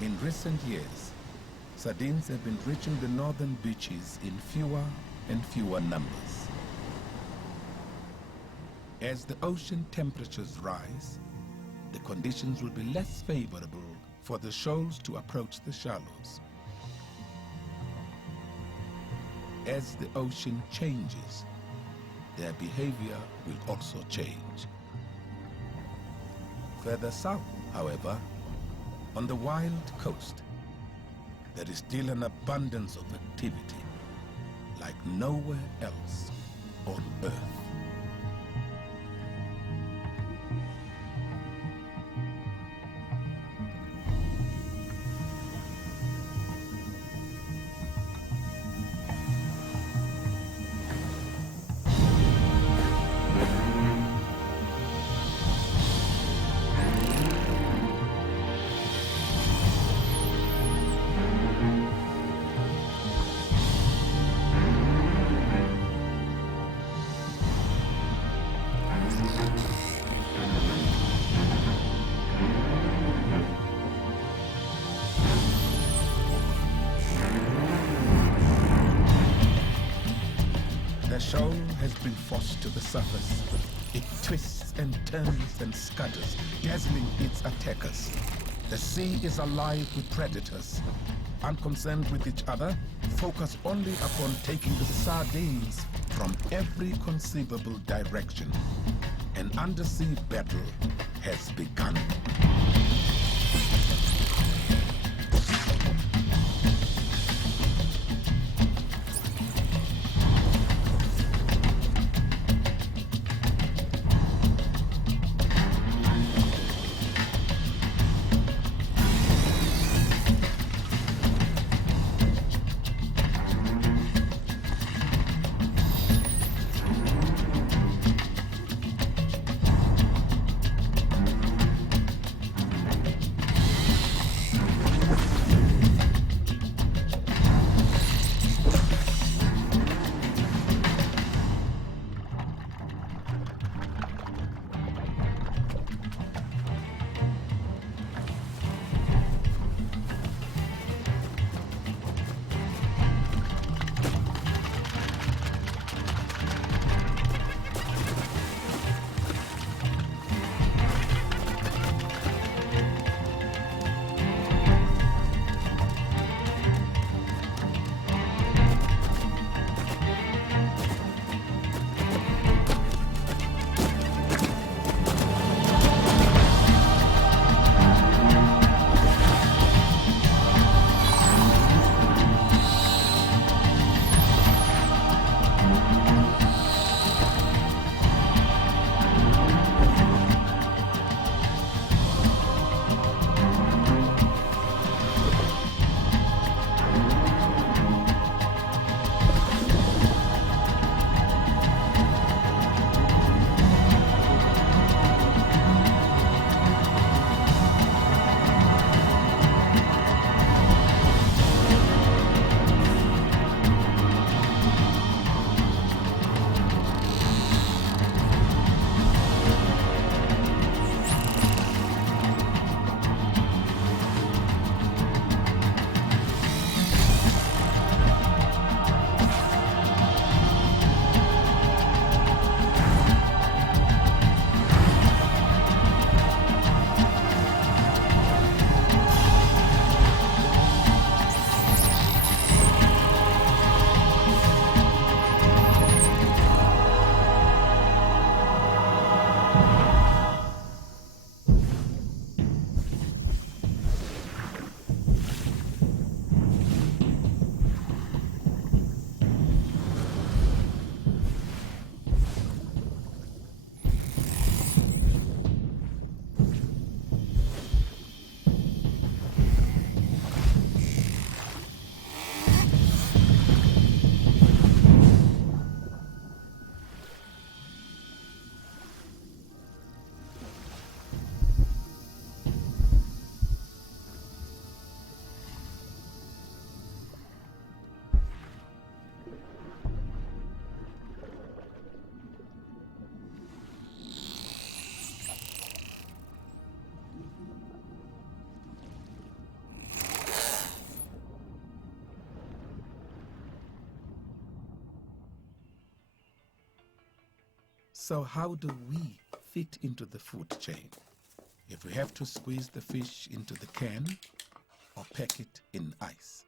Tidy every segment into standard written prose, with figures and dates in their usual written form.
In recent years, sardines have been reaching the northern beaches in fewer and fewer numbers. As the ocean temperatures rise, the conditions will be less favorable for the shoals to approach the shallows. As the ocean changes, their behavior will also change. Further south, however, on the wild coast, there is still an abundance of activity like nowhere else on Earth. The shoal has been forced to the surface. It twists and turns and scutters, dazzling its attackers. The sea is alive with predators. Unconcerned with each other, focused only upon taking the sardines from every conceivable direction. An undersea battle has begun. So how do we fit into the food chain? If we have to squeeze the fish into the can or pack it in ice?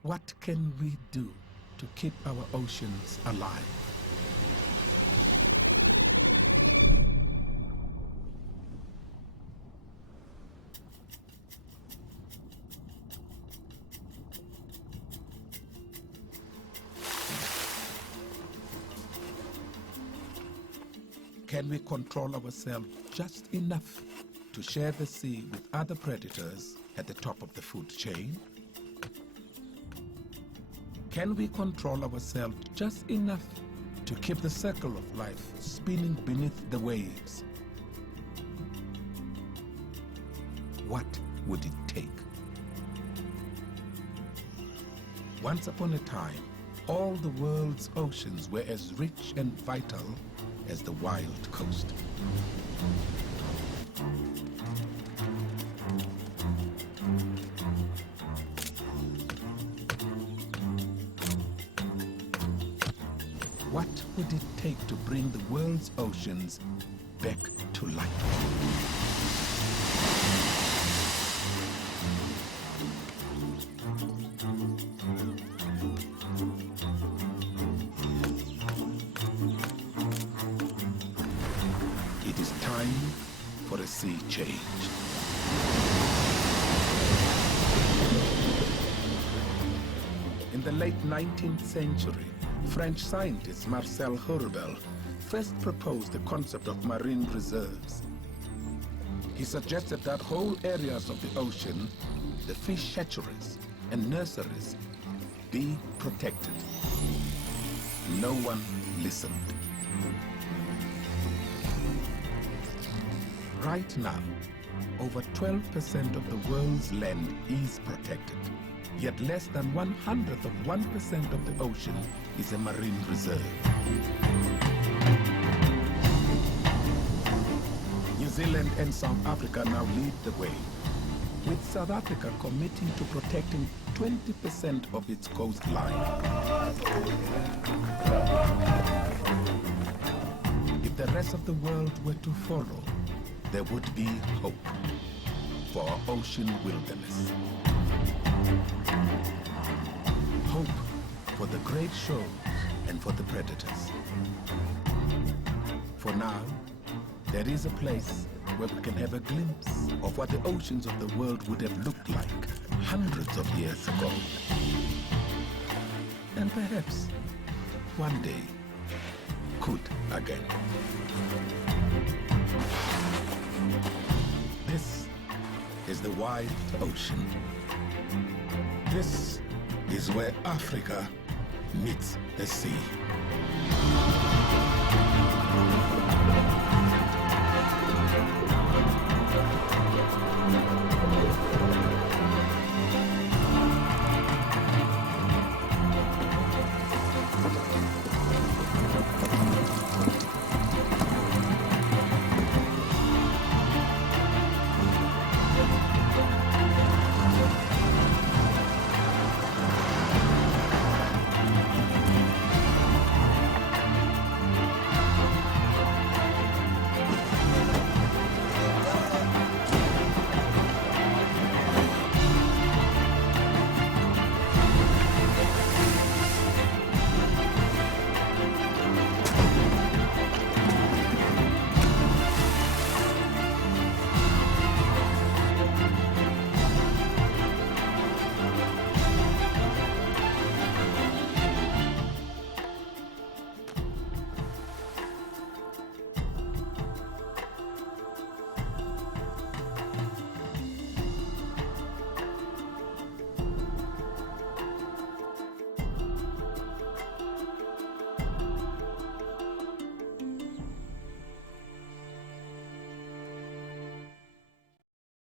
What can we do to keep our oceans alive? Can we control ourselves just enough to share the sea with other predators at the top of the food chain? Can we control ourselves just enough to keep the circle of life spinning beneath the waves? What would it take? Once upon a time, all the world's oceans were as rich and vital as the wild coast. What would it take to bring the world's oceans back to life? It is time for a sea change. In the late 19th century, French scientist Marcel Hourbel first proposed the concept of marine reserves. He suggested that whole areas of the ocean, the fish hatcheries and nurseries, be protected. No one listened. Right now, over 12% of the world's land is protected, yet less than 1/100th of 1% of the ocean is a marine reserve. New Zealand and South Africa now lead the way, with South Africa committing to protecting 20% of its coastline. If the rest of the world were to follow, there would be hope for our ocean wilderness. Hope for the great shoals and for the predators. For now, there is a place where we can have a glimpse of what the oceans of the world would have looked like hundreds of years ago. And perhaps one day could again. This is the wide ocean. This is where Africa meets the sea.